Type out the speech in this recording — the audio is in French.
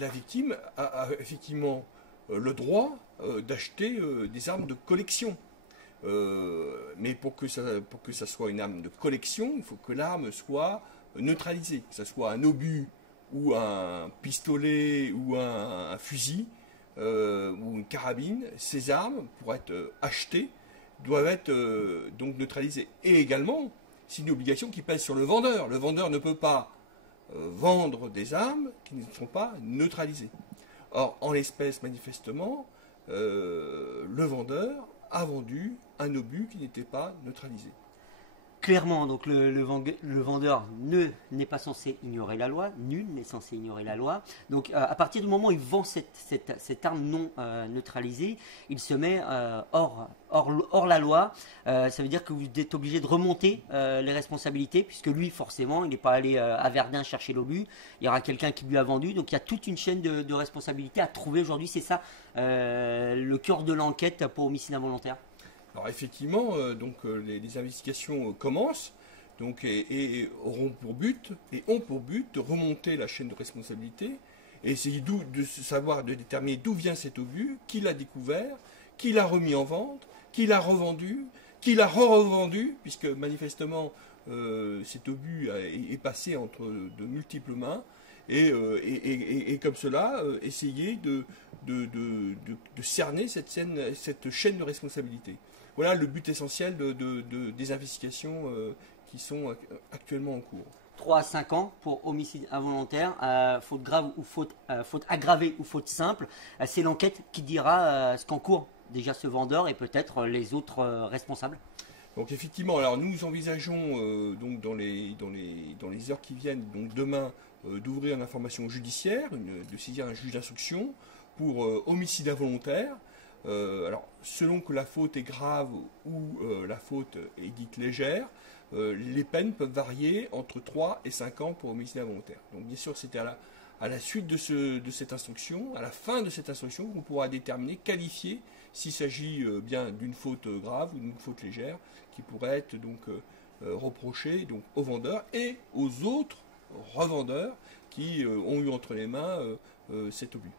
la victime a effectivement le droit d'acheter des armes de collection. Mais pour que ça soit une arme de collection, il faut que l'arme soit neutralisée, que ce soit un obus ou un pistolet ou un fusil ou une carabine. Ces armes, pour être achetées, doivent être donc neutralisées. Et également, c'est une obligation qui pèse sur le vendeur. Le vendeur ne peut pas vendre des armes qui ne sont pas neutralisées. Or, en l'espèce, manifestement, le vendeur a vendu un obus qui n'était pas neutralisé. Clairement, donc le vendeur n'est pas censé ignorer la loi, nul n'est censé ignorer la loi. Donc à partir du moment où il vend cette arme non neutralisée, il se met hors la loi. Ça veut dire que vous êtes obligé de remonter les responsabilités, puisque lui, forcément, il n'est pas allé à Verdun chercher l'obus. Il y aura quelqu'un qui lui a vendu. Donc il y a toute une chaîne de responsabilités à trouver aujourd'hui. C'est ça le cœur de l'enquête pour homicide involontaire. Alors effectivement, les investigations commencent donc, et ont pour but de remonter la chaîne de responsabilité et essayer de déterminer d'où vient cet obus, qui l'a découvert, qui l'a remis en vente, qui l'a revendu, qui l'a revendu, puisque manifestement cet obus est passé entre de multiples mains, et comme cela, essayer de cerner cette chaîne de responsabilité. Voilà le but essentiel des investigations qui sont actuellement en cours. 3 à 5 ans pour homicide involontaire, faute grave ou faute aggravée ou faute simple. C'est l'enquête qui dira ce qu'encourt déjà ce vendeur et peut-être les autres responsables. Donc effectivement, alors nous envisageons donc dans les heures qui viennent, donc demain, d'ouvrir une information judiciaire, de saisir un juge d'instruction pour homicide involontaire. Alors, selon que la faute est grave ou la faute est dite légère, les peines peuvent varier entre 3 et 5 ans pour homicide involontaire. Donc, bien sûr, c'était à la suite de cette instruction, à la fin de cette instruction, qu'on pourra déterminer, qualifier s'il s'agit bien d'une faute grave ou d'une faute légère qui pourrait être donc reprochée donc, aux vendeurs et aux autres revendeurs qui ont eu entre les mains cet obus.